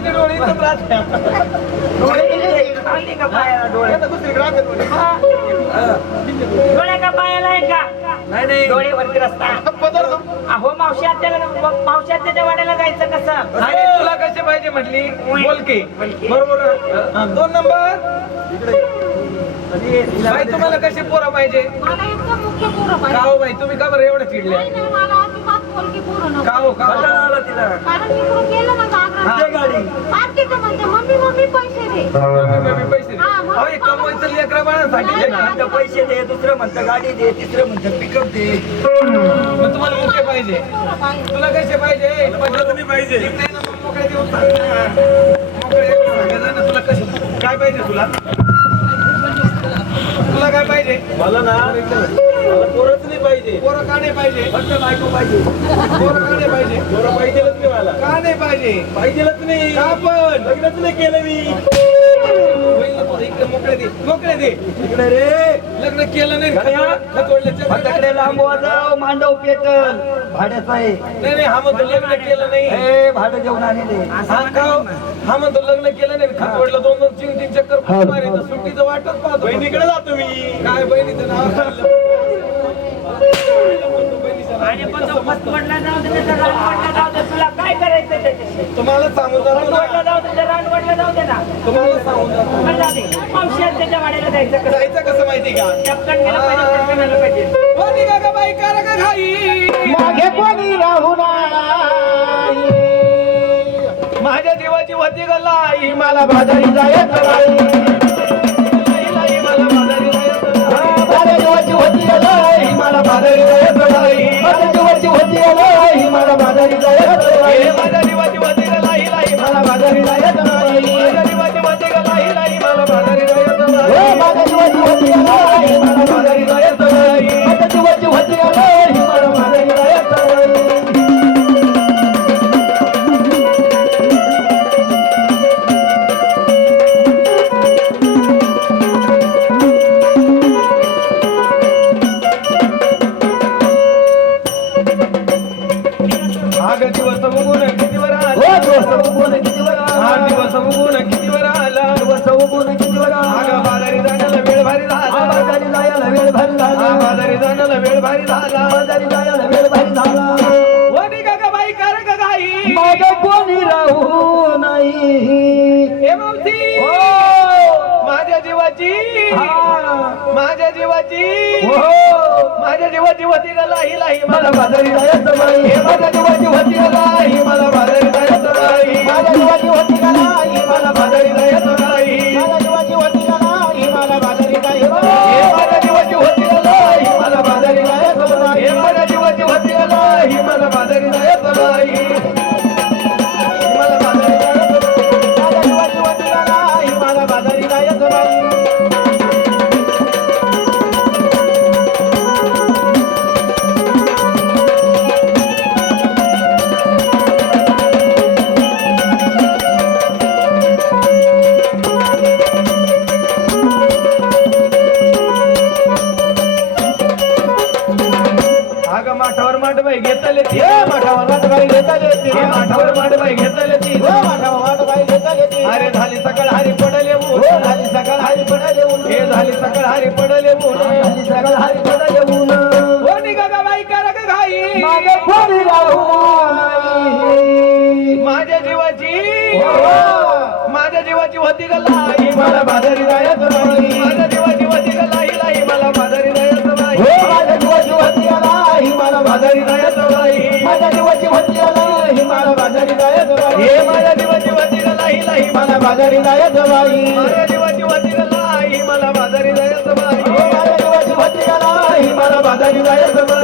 सगळ्यांचे डोळे राहतात. डोळे. खाली का पायाला डोळे. हा. का आहे का? नाही नाही. डोळे वरती रस्ता. पदर. अहो मावशी आत्याला मावशी आत्याच्या वाड्याला जायचं कसं? आणि तुला कसे पाहिजे म्हटली? बोलके बरोबर. हा, दोन नंबर. बाई तुम्हाला कसे पोरं पाहिजे? मला एकदम मुख्य पोरं का पाहिजे. हो बाई तुम्ही का बरं एवढं चिडले नाही, नाही, मला अजिबात पोरगी पोरं नको. का हो हो? तिला. कारण गेलं गाडी. म्हणते मम्मी मम्मी पैसे दे. मी- मी पैसे दे. हा, मग- अहो, हे कमवायचं लेकरा बाळांसाठी आहे ना. म्हणतं पैसे दे दुसरं म्हणतं गाडी दे तिसरं म्हणतं पिकअप दे. मग तुम्हाला मुख्य पाहिजे. पाहिजे तुला कसे पाहिजे. पद्धतीने पाहिजे. इकडे ना मग मोकळे देऊन टाक. ना. मोकळे देऊन टाकायचं ना. तुला कसे काय पाहिजे तुला? तुला काय पाहिजे? मला ना पोरच नाही पाहिजे. पोरं का नाही पाहिजे? फक्त बायको पाहिजे. पोरं का नाही पाहिजे? पोरं पाहिजेलच नाही मला का नाही पाहिजे? पाहिजेलच नाही. का पण? लग्नच नाही केलं मी. होईल ना तुझं. इकडे मोकळे दे मोकळे दे. इकडे रे. लग्न केलं नाही गड्या. खतोडल्याच्या फटाकडे लांब वाजव मांडव पेटल. भाड्याचा आहे. नाही नाही हा म्हणतो लग्न केलं नाही. ए भाडं जेवण आणले हा. हो? हा म्हणतो लग्न केलं नाही खातवडला दोन दोन तीन तीन चक्कर सुट्टीचं वाटच पाहतो. बहिणीकडे जातो मी. काय बहिणीचं नाव जाऊ दे रानवडला जाऊ दे. तुला काय करायचं त्याच्याशी? तुम्हाला सांगून जातो जाऊ दे त्या रानवडला जाऊ दे ना. तुम्हाला सांगून जातो. पण जाऊ दे. मावशी आणि त्याच्या वाड्याला जायचं कसं? जायचं कसं माहिती का? टपकन गेलं पाहिजे पटकन आलं पाहिजे. कोणी का ग बाई कर ग घाई. मागे कोणी राहू माझ्या जीवाची होती ग लाई मला बाजारी जायचं नाही. लाई, लाई, मला बाजारी जायचं नाही. हा, माझ्या जीवाची होती अलाई, मला बाजारी जायचं नाही. माझ्या अलाई, मला बाजारी जायचं बघून कितीवर आला? हो दिवस उगवून किती वर हा आला? दिवस बघून कितीवर आला? दिवस उगवून किती वर आग आला? बाजारी जाण्याला वेळ भारी हा, झाला बाजारी जायला वेळ भारी हा झाला बाजारी जाण्याला वेळ भारी झाला. बाजारी जायला वेळ भारी झाला. वनी का ग बाई कर मग कोणी राहू नाही. ए मावशी. हो. माझ्या जीवाची. हा. माझ्या जीवाची. हो. माझ्या जीवाची वती ग लाई लाई मला मला बाजारी. जायचं नाही माझ्या जीवाची वती ग लाई मला बाजारी. मांडबाई घेतले ती. हे माठावर वाटबाई घेता येते हे माठावर मांडबाई घेतले ती. हो माठावर वाटबाई घेता येते अरे झाली सकाळ हारी पडले हो ऊन झाली सकाळ हारी पडाले ऊन. हे झाली सकाळ हारी पडले ऊन. झाली सकाळ हारी पडाले ऊन. कोणी गा बाई कर घाई. मागे कोणी राहू माझ्या जीवाची हो. माझ्या जीवाची होती ग लाई मला बाजारी जायचं जायचं नाही माझ्या जीवाची होती नाही मला बाजारी जायचं नाही हे माझ्या मला बाजारी जायचं नाही माझ्या लाई मला बाजारी जायचं नाही हो माझ्या जीवाची होती नाही मला बाजारी जायचं नाही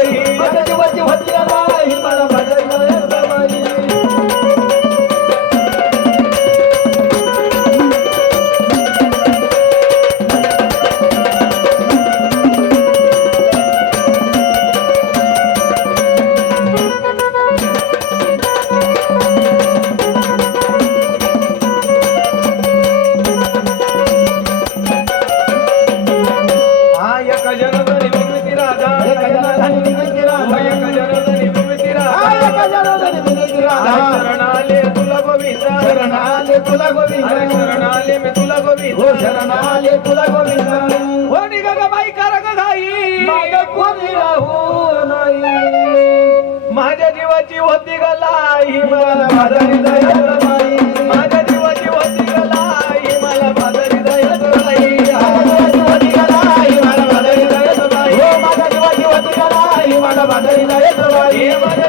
गोविंद शरणाले तुला गोविंद. शरणाले मी तुला गोविंद. हो शरणाले तुला गोविंद. हो नि ग बाई कर ग घाई. माझं कोणी राहू नाही. माझ्या जीवाची होती ग लाई मला माझा हृदय Yeah,